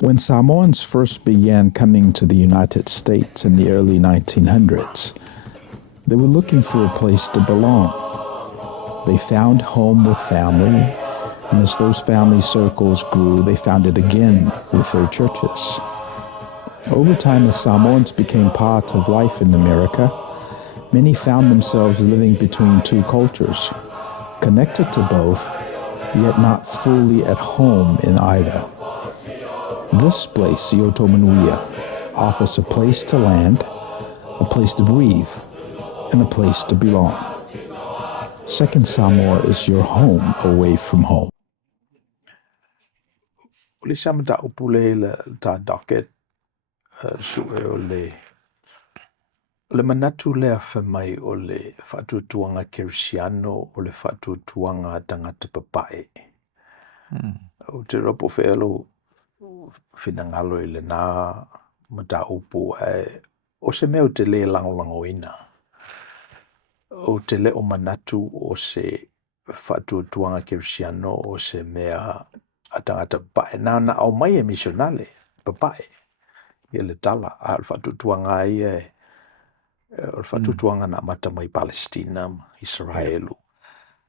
When Samoans first began coming to the United States in the early 1900s, they were looking for a place to belong. They found home with family, and as those family circles grew, they found it again with their churches. Over time, as Samoans became part of life in America, many found themselves living between two cultures, connected to both, yet not fully at home in either. This place, Iotomanuia, offers a place to land, a place to breathe, and a place to belong. Second Samoa is your home away from home. Ole samata upule ta docket su ole manatu le afamai ole fatutuanga Kirisiano ole fatutuanga tangata papae. O te ropo wheelo finangalo ile na mata upu o se meo te le langolango ina. O te le o manatu o se fatutuanga Kirisiano o se mea atangata papae. Na au mai e misionale papae. Ia le tala a fatutuanga ia o fatutuanga na mata mai Palestina, Israelu.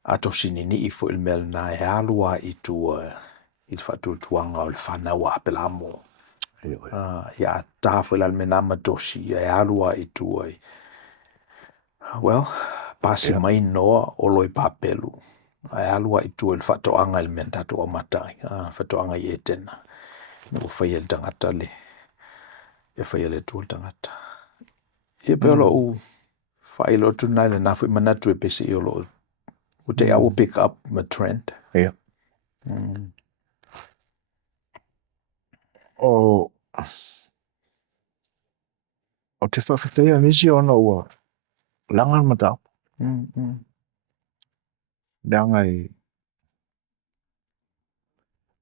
Ato sinini I fo il mel na e alua I tua il fatutuanga o le whanaua apelamo. Ia tafo il almena matosi e alua I tua. Well, pasi mai noa o loi papelu. E alua I tua il fatoanga il mentato o matai. Fatoanga I etena. O whai el tangata le. E whai el tua tangata. Ia pelo u whai lo tunai le nafu manatu e pesi I o lo. I will pick up my trend. Yeah. O te whawhitea misi ona ua langan matau. Langa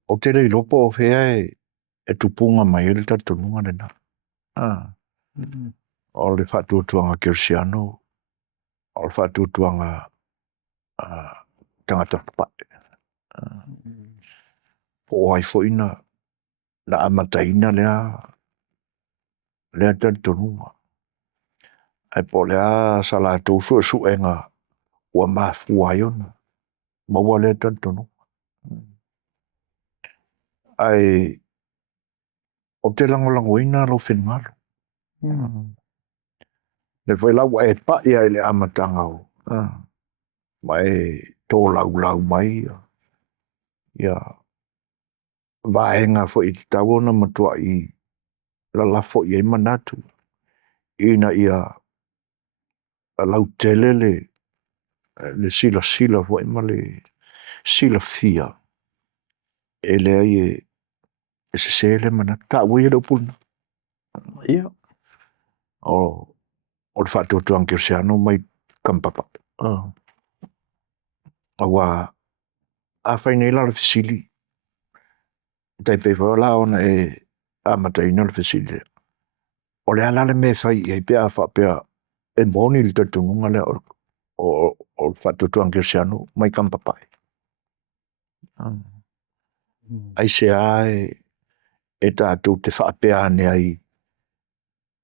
o te rei lopo o whea e tupunga mai ele tatununga rena. O le whatutuanga Kirisiano, o le whatutuanga tangata papae. Po ai fo ina na amataina lea tatununga. Ai po lea sala tausu suenga ua mafua iona. Maua lea tatununga. Ai o te langolangoina lo whenngalo. Le whai lau e pa ia ele amatanga o. Mai tō lau mai. Ia vaenga fo I tawona matua I la lafo I manatu. Ina ia lau tele le sila fo ima le sila fia. Ele ai e se sele manatu. Ta ui e pulna. Ia. O le whatutuanga Kirisiano mai kampapa. Awa a whainei la le fisili. Tai pepa la ona e amataina le fisili. O le ala le me whai e pia whapea e moni li tatungunga le o le whatutuanga Kirisiano mai kampapai. Ai se ai e tātou te whapea ane ai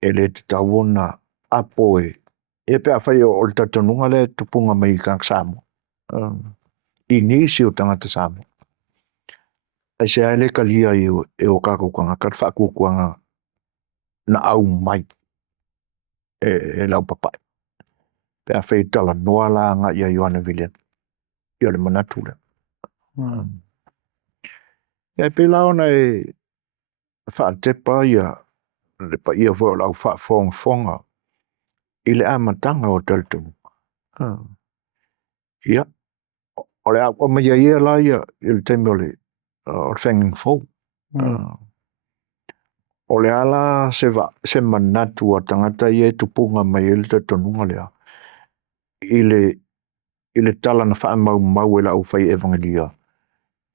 e le te tawona apo e pia whai o le tatungunga le tupunga mai kang Samoa. I nisi o tangata Samoa. Ai se ai le kalia e o kakukuanga, ka whakukuanga na au mai e lau papai. Pea whai tala noa la nga ia Ioana Villian. Ia le manatula. Ia pe laona e whaatepa ia le pa ia fo lau whaafonga I le amatanga o taltung. Ia. O le o mai ia la ia il teme o le whanging fau. O le ala se manatu a tangata ia tupunga mai ele tatununga lea. Ile tala na wha mau e la whai evangelia.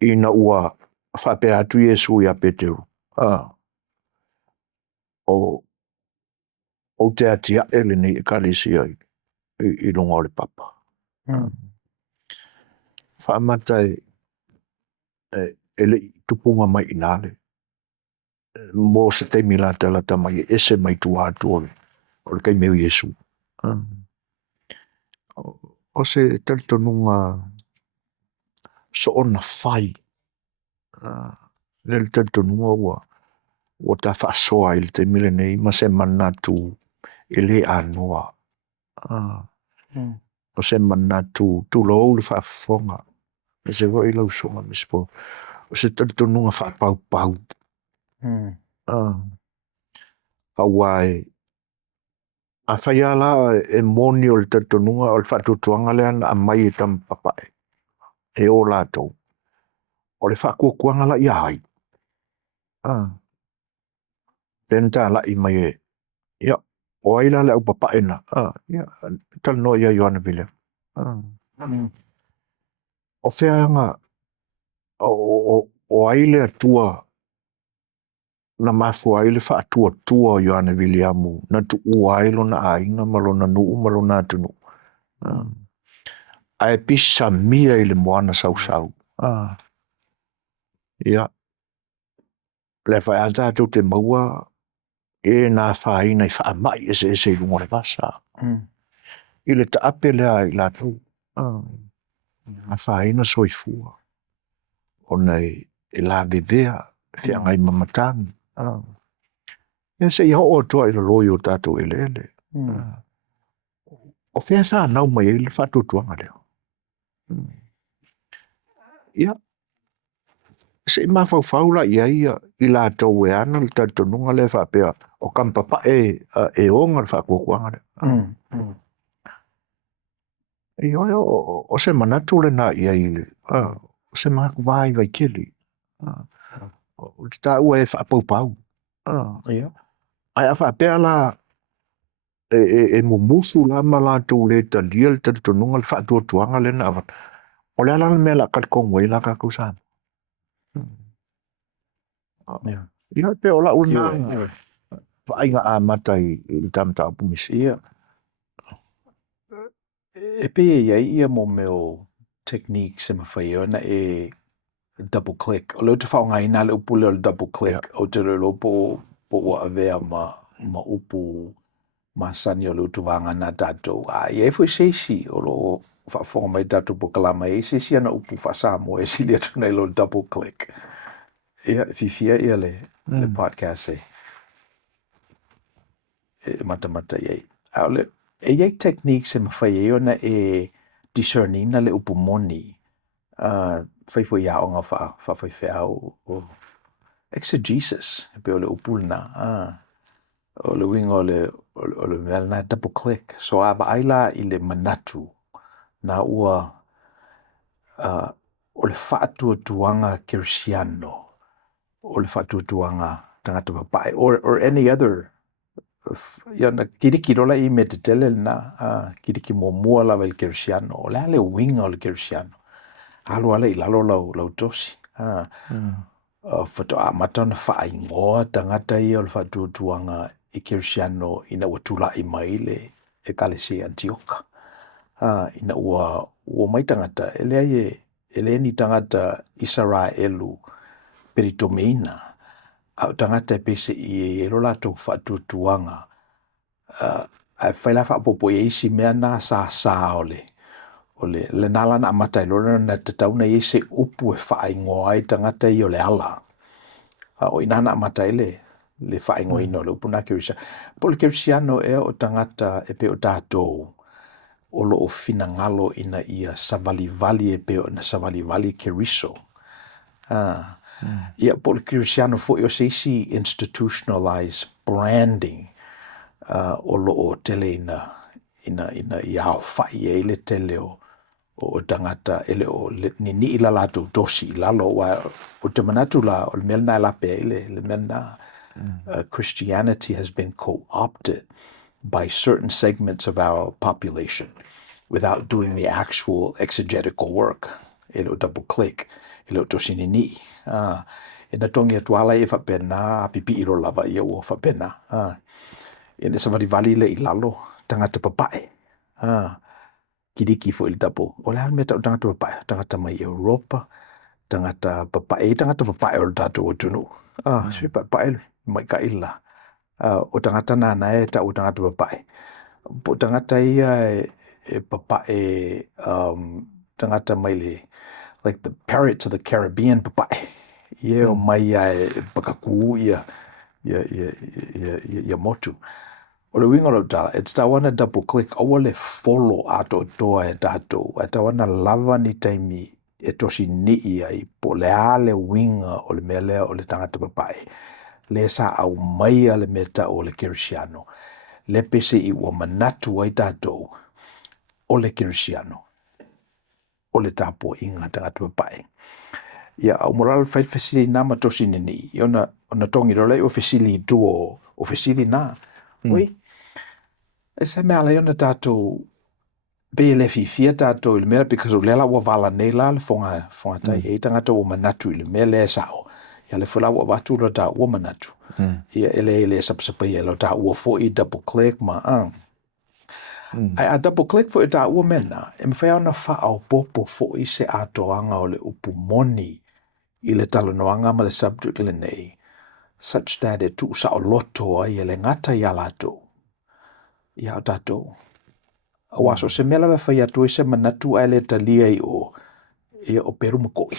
Ina ua whapea atu Yesu ia Peteru. O te atia ele ni e kalisia I lunga o le papa. Whaamata ele tupunga mai inale. mo se te mila tala tamai ese mai tua atu o le kai meu Yesu. O se tali tonunga so ona fai. Le tali tonunga ua ta whaasoa i le te mile nei ma se manatu i le anoa. O se manatu tu lo le whaafonga. E se wa i lau songa mispo. O se tali tonunga whaapau pau. Awai a whaia la e moni o le tatonunga o le whaatutuanga le ana a mai e tam papae. E o lātou. O le whaakuakuanga la i ai. Tenta la i mai e. Ia, o aila le au papae na. Ia, tal no ia Ioana Vile. O whaanga o aile atua na mafu aile whaatua tua o Ioana Viliamu. Na tu ua ailo na ainga malona nuu malona atunu. Ai pisa mia i le moana sau. Ia. Le whai ata tu te maua e nā whaina i whaamai ese i lunga le basa. I le taape lea i lātou. Nā whaina soifua. O nei e la bebea whia ngai mamatangi. Ia se i ho o tua i le roi o tātou ele. O whia wha nau mai i le whaatutuanga leo. Ia. Se ma fau la i la tau e ana le tatonunga le whapea o kampapa e onga le whakuakuanga le. O se manatu le na i le. O se maku vai kili. O te tā ua e whapaupau. Ai a whapea la e mumusu la ma la tau le talia le tatonunga le whaatuatuanga le na avat. O le ala le mea la katkongwei la kakusama. Ia pe ola una ainga a mata i tamta apumisi. Ia. E pe ia mo meo techniques e mawhai ona e double click. O leo te whaonga ina le upu leo double click. O te relo po ua avea ma upu ma sani o leo tu wanga na tatou. Ia e fwoi seisi o lo whafonga mai tatou po kalama e seisi ana upu whasamo e sili atu nei lo double click. Ia fifia ia le podcast e. E mata iei. Aole, e iei techniques e mawhai e ona e discerning na le upu moni. Whaifo ia o ngā whawhai whea o exegesis. Pe o le upulna. O le winga o le melna double click. So ava aila i le manatu. Na ua o le whaatuatuanga Kirsiano. O le whaatuatuanga tangata papai. Or any other na kiriki rola i me te tele na kiriki mo mua la vel Kirsiano o le winga o le Kirsiano halo ale i lalo lau tosi fato a mata na wha ingoa tangata i o le whaatuatuanga i Kirsiano ina ua tula i maile e kalesi Antioka ina ua mai tangata ele ni tangata Israelu peritomeina au tangata pese i rola to whaatuatuanga ai whaila whaapopo e isi mea nā sa ole le nala na amata i lora na te tauna i se upu e whaingoa ai tangata i o le ala o ina na amata i le whaingoa ino le upu na Kirisiano po le Kirisiano e o tangata e pe o tātou o lo o fina ngalo ina ia savalivali e pe o na savalivali Keriso ia po le Kirisiano fo i o se isi institutionalized branding o lo o tele ina iao whai e le tele o tangata ele o ni ila lato dosi lalo wa o te manatu la o le melna lape le melna Christianity has been co-opted by certain segments of our population without doing the actual exegetical work. Ele o double click, ele o dosi ni e na tongi atuala e whapena pipi iro lava ia o whapena e ne samari vali le ilalo tangata papae kiriki fo il double o le almeta o tangata papae tangata mai Europa tangata papae o le tātou o tunu. Sui papae mai ka ila. O tangata nana e ta o tangata papae. Po tangata ia e papae tangata mai le like the Pirates of the Caribbean papae. Ia o mai ia e pakaku ia motu. O le winga lo tala, it's tawana double click, o le follow ato toa e tātou, e tawana lava ni taimi e tosi ni ai po le ale winga o le melea o le tangata papai. Le sa au maia le meta o le Kirisiano. Le pese I ua manatu ai tātou o le Kirisiano. O le tapo inga tangata papai. Ia au moral fai fesili na matosi nini. Ona tongi role o fesili tuo o fesili na. Oi. E se mea le ona tātou be le fifia tātou I le mea because o lela ua vala nei la le fonga tai e tangata ua manatu I le mea le sao. Ia le fula ua watu lo tā ua manatu. Ia ele sapsapa ia lo tā ua fo I double click ma Ai a double click fo I tā ua mena. E mwhai ona wha au popo fo I se atoanga o le upu moni I le talanoanga ma le subject le nei. Such that e tu sa o loto ai e le ngata I alato. Ia o tātou. Waso se mela me fai atu se manatu ai le talia I o peru makoi.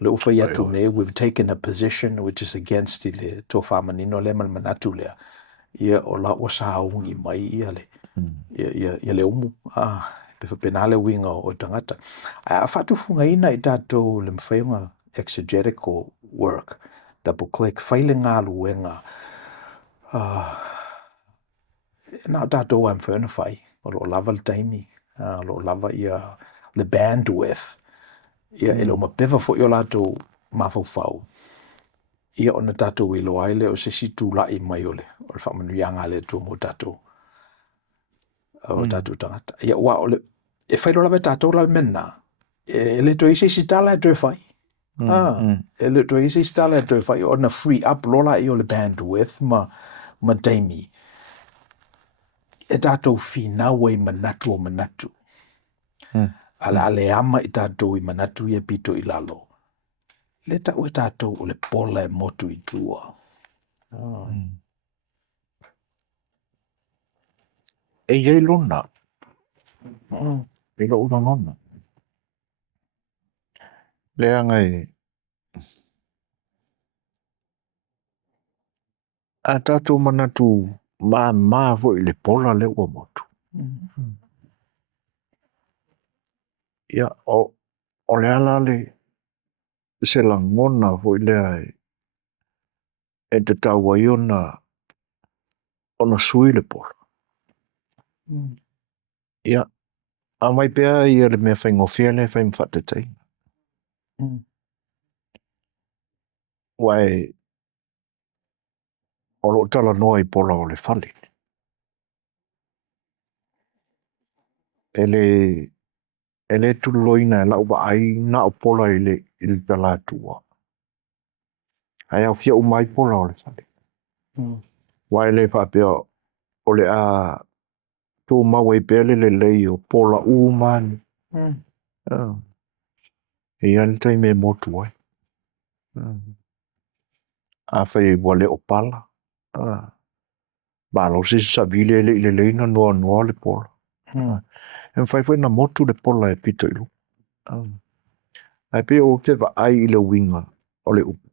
Le ufai atu ne, we've taken a position which is against I le tofa manino le man manatu lea. Ia o la o sa ungi mai ia le. Ia le umu. Pefa penale winga o tangata. A fatu funga ina I tātou le mwhaiunga exegetical work. Double click. Faile ngā luenga. Na tātou am whena whai. O lo lava le taimi. Lo lava ia le bandwidth. Ia e lo mapewa fo I o lātou mawhau. Ia o na tātou I lo aile o se situ lai mai ole. O le whamanu ianga le tō mo tātou. O tātou tangata. Ia ua ole. E whairo lawe tātou la mena. E le to isi si tala e tō whai. E le to isi si tala e tō whai. O na free up lola I o le bandwidth ma taimi. E tātou whinaua I manatu o manatu. Ala ale ama I tātou I manatu I pito I lalo. Le tau e tātou o le pola e motu I tua. E iei lona. E lo urangona. Lea ngai. A tātou manatu ma vo I le pola le ua motu. Ia o le ala le se langona vo I lea e te tau ai ona sui le pola. Ia a mai pea ia le mea whaingofia le whaim whatetei. Wai o lo tala noa I pola o le whale. Ele tuloina e lau ba ai na o pola I le tala tua. Ai au fia umai pola o le whale. Wai le whapea o le a tō maua I pele le lei o pola umani. E ani tai me motu ai. A whai wale o pala. Ba lo se sabile le leina noa le pola. E whai na motu le pola e pito ilu. Ai pe o te wa ai I le winga o le upu.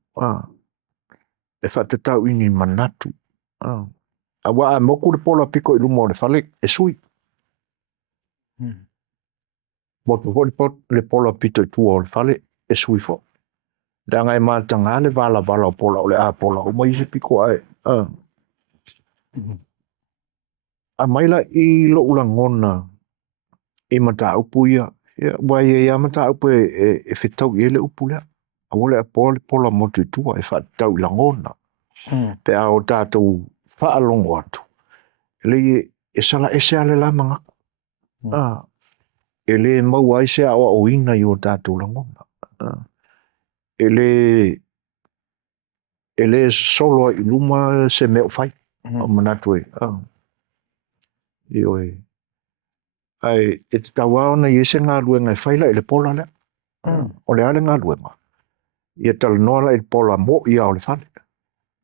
E whate tau ini manatu. A wa a moku le pola piko ilu mo le whale e sui. Motu le pola pito I tua o le whale e sui fo. Da ngai mātanga le vala o pola o le a pola o mai se piko ai. A maila I lo ulangona I mata upu ia. Wai e ia mata upu e whetau I le upu lea. A wale a pola motu I tua e whatau I langona. Pe a o tātou whaalongo atu. Ele e sala e se ale la manga. Ele mau ai se awa o ina I o tātou langona. Ele solo I luma se meo whai. O manatu e. Io e. Ai, e te tawa ona I ese ngā luenga e whaila ele pola lea. O le ale ngā luenga. Ia tala noa la i pola mo ia o le whane.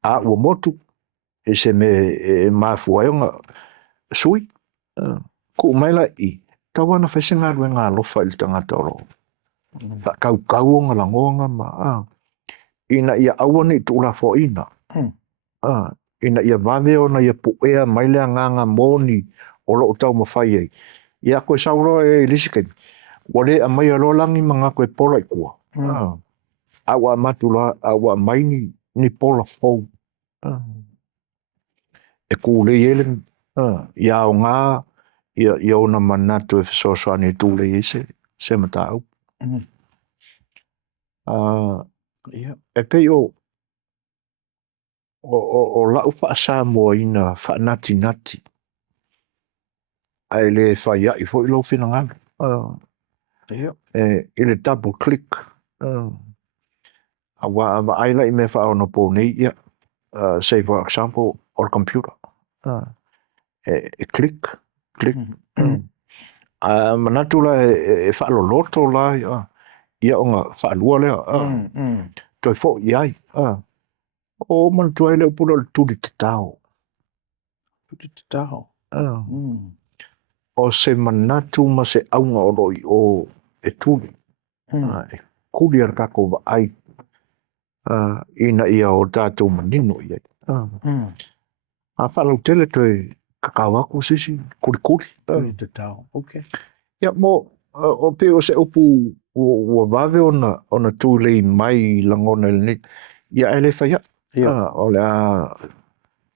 A ua motu. E se me mafuaionga sui. Ko umaila i. Tawana whaise ngā luenga alofa i tangata oro. Kau o ngā langonga ma. Ina ia awane i tūla fo ina. Ina ia vave ona ia puea mailea nganga moni o lo tau mawhai ei. Ia koe sauro e lisikemi. Wale a mai alo langi mga koe pola i kua. Awa matula, awa maini ni pola fau. E kūle ele. Ia o ngā, ia ona manatu e whesoswani e tūle i se matau. E pei o lau whaasa mua ina whanati nati. Ai le whaia i fo i lau whinangana. I le double click. Awa aila i me whao no po nei ia. Say for example, or computer. E click. Manatu la e whaalo loto la ia o ngā whaalua lea. Toi fo i ai. O manatu ai leo pula le tuli te tau. O se manatu ma se aunga o roi o e tuli. E kuli ar kako wa ai. Ina ia o tātou manino i ai. A whalau tele toi kakawaku sisi, kuri. Te tau, okay. Ia mo, o pe o se upu ua vave ona tūlei mai langona ili ni. Ia ele whaia. O le a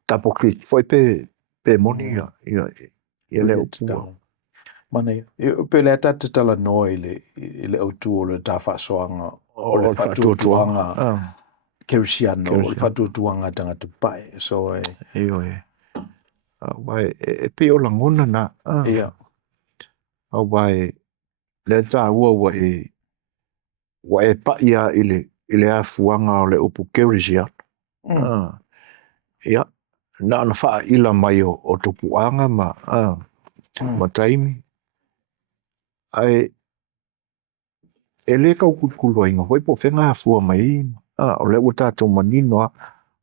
tapokri. Foi pe moni ia le upu. Mana pe le ata te tala noa i le autu o le tā whaasoanga o le whatutuanga kerisiano, o le whatutuanga tangata pai. So Eo e. Wai, e pe o langona na. Wai, le tā ua wa e pa ia i le afuanga o le upu kerisiano. Ia, na ana wha ila mai o tupuanga ma taimi. Ai, e le kau kukulu inga, hoi po whenga afua mai, o le ua tātou maninoa,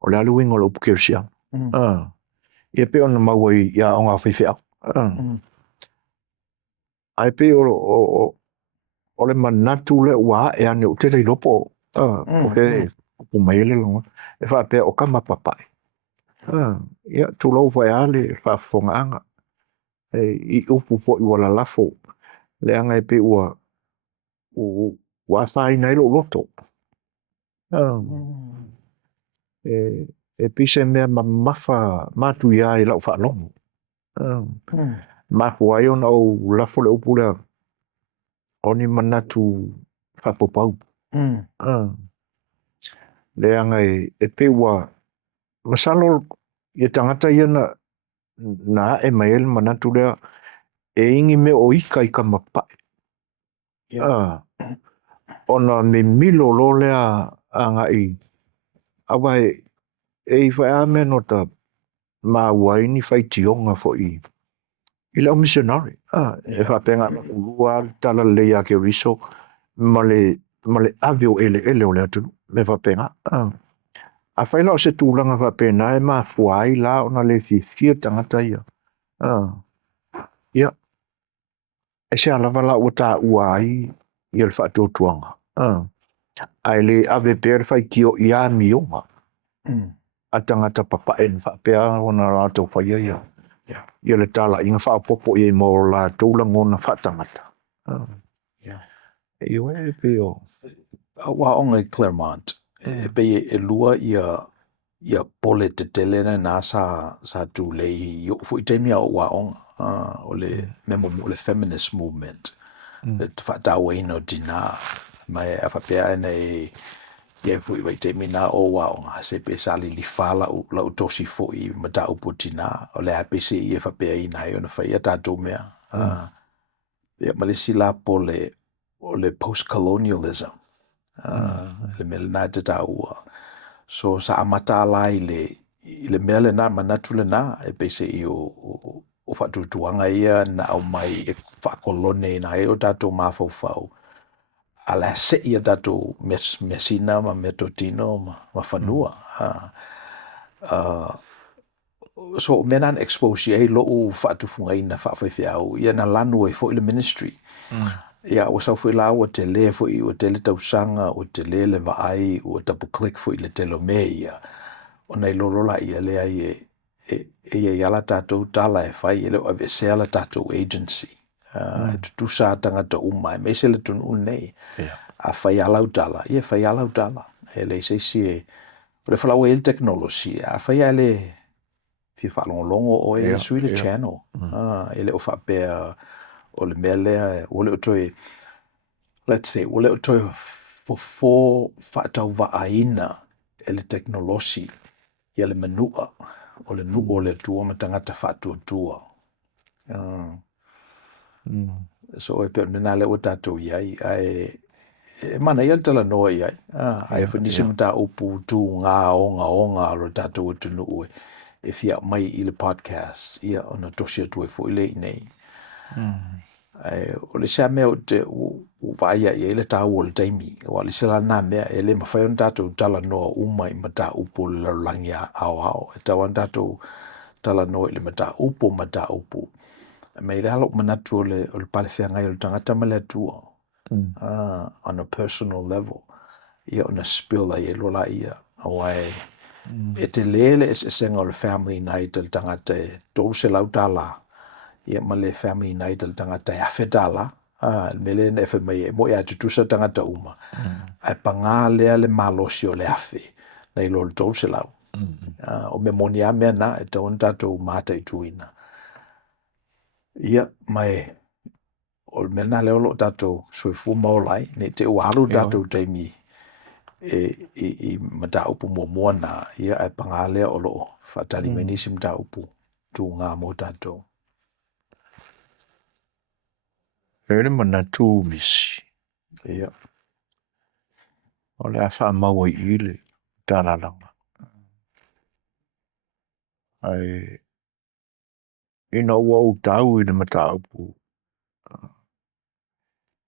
o le aluinga o le upu kerisiano. Ia pe ona maua i a o ngā whiwhea. Ai pe o le manatu le ua e ane o tere i ropo. Oke, upu maile longa. E wha pe o kama papai. Ia, tūlau vai ale, wha whonga anga. I upu po i wala lafo. Le anga e pe ua whai nei lo roto. E pise mea mawha matu ia i lau wha longo. Mafu ai ona o lafo le upu lea. Oni manatu whapopau. Le anga e pe ua masalo i tangata ia na e mael manatu lea e ingi me o ika i ka mapai. Ona me milo lo lea anga i. Awai e i whai ame no ta maua ini whai tionga fo i. I leo missionary. E whapenga ulua tala leia ke riso male avio ele o lea tunu. Me whapenga. A whaila o se tūlanga whapena e maa fuai la ona le fia tangata ia. Ia. E se alawa la ua tā ua ai i al whaatotuanga. Ai le ave pere whai kio i a mionga. A tangata papaen whapea ona rātou whaia ia. Ia le tala inga whaapopo i mo la tūlanga ona whaatangata. E iwe e peo. Wa onga i Claremont. E pe e lua ia pole te telena nā sa tūlei i fu i teimia o wa onga. O le memo mo le feminist movement. Te whaataua ino tina. Mai a whapea ena ia fu i teimi nā o wa onga. Se pe sali li whala la utosi fu i mata upo tina. O le apese i e whapea ina e ona whaia tātou mea. Ia malisi la pole o le post-colonialism. Le mele nā te tāua. So sa amata ala i le mele nā manatu le nā e pese i o whatutuanga ia na au mai e whakolone na e o tātou mawhauwhau. ala se ia tātou mesina ma metotino ma whanua. So menan expose ai lo whaatufunga ina whawhaiwhiau ia na lanu ai fo i le ministry. Ia o sau fui la o te le fo i o te le tausanga o te le vaai o double click fo i le telo me ia. O nei lolola ia le ai e ala tātou tala e whai ele o ave se ala tātou agency. E tutusa tangata umai me se le tunu unei. A whai alau tala. Ia whai alau tala. E le seisi e o le whalau e le technology. A whai ele fi whalongolongo o e sui le channel. Ele o whapea o le mea lea o le o toi, let's say, o le o toi fo whaatau vaaina e le technology ia le manua o le nuu o le tua ma tangata whaatua tua. So e peo nena le o tātou iai e mana ia tala noa iai. Ai whanisi mta upu tū ngā onga alo tātou o tunu ue e fia mai i le podcast ia ona tosia tue fo i le nei. O le sea mea o te vaia i le tāu o le taimi o le sila nā mea e le mawhai on tātou tala noa uma i mata upo le lalangi ao e tau an tātou tala noa i le mata upo me i le halok manatu o le pale whea ngai o le tangata ma le atua on a personal level ia ona spill ai e lola ia awai e te lele e senga o le family night o le tangata e tau se lau tala ia ma le family night le tangata e awhetala me le nefe mai e mo ia tutusa tangata uma ai panga lea le malosi o le afe na ilo le tau se lau o me monia mea na e tau tatou mata i tuina ia mai o le mena leo lo tatou soifu maolai ne te uaru tatou taimi i mata upu mua na ia ai panga lea o lo whatari menisi mata upu tu ngā mo tatou. Ele manatu misi. Ia. O le a wha maua i ile tālalanga. Ai ina ua o tau i le mataupu.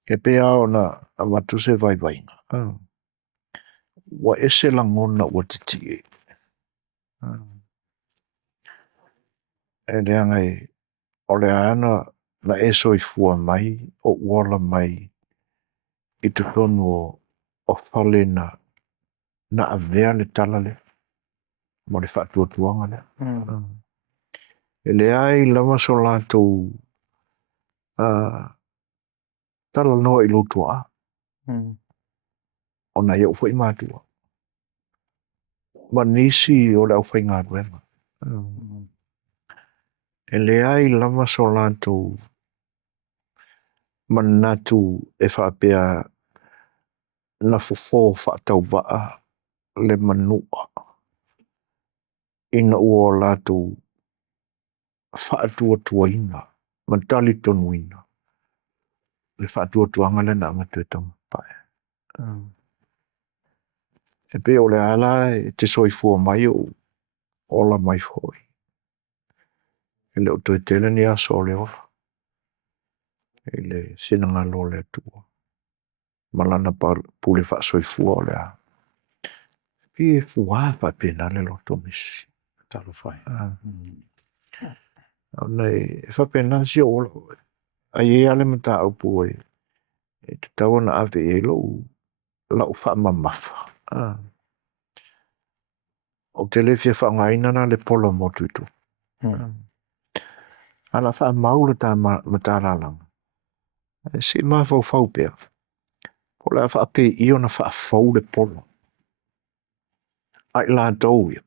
E pea ona a matu se vai vainga. Wa ese langona ua te tie. E leangai o le ana na eso i fua mai o uola mai i te tonu o whale na avea le talale mo le whaatuatuanga le. E le ai lama so lātou tala noa i lotua. O na iau whai mātua. Ma nisi o le au whai ngā ruema. E le ai lama so lātou manatu e whapea na fofo whaatau waa le manua. Ina ua lātou whaatua ina. Mantali tonu ina. Le whaatuatuanga le na matue tamu pae. E pe o le ala e te soifua mai o la mai foi. E le o toi tele ni aso le ola. E le sinanga lo le atua. Malana pule wha soifua o le a. Pi e fua pa pena le loto misi. Talo whai. Nei, e wha pena si ola. Ai e ale mata au pue. E te tawana ave e lo lau wha mamafa. O te le fia wha ngaina na le polo motuitu. Ala wha maula ta mataralang. E si maa fau pia. Pola wha pe io na wha fau le polo. Ai la tau ia.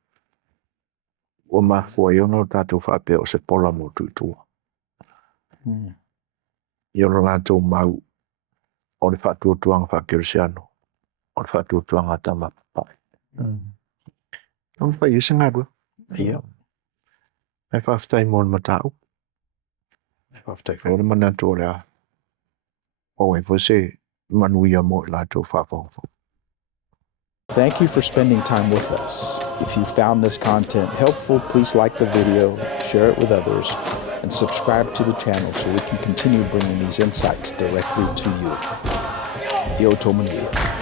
O maa fua io no tātou wha pe o se pola motuitu. Io no la tau mau. O le wha tuatuanga wha kirisiano. O le wha tuatuanga tama papai. Nong pa isa nga dua. Ia. Ai wha aftai mon matau. Ora mana tō rea. O e whase manuia mo I lātou whapawha. Thank you for spending time with us. If you found this content helpful, please like the video, share it with others, and subscribe to the channel so we can continue bringing these insights directly to you. i o tō manuia.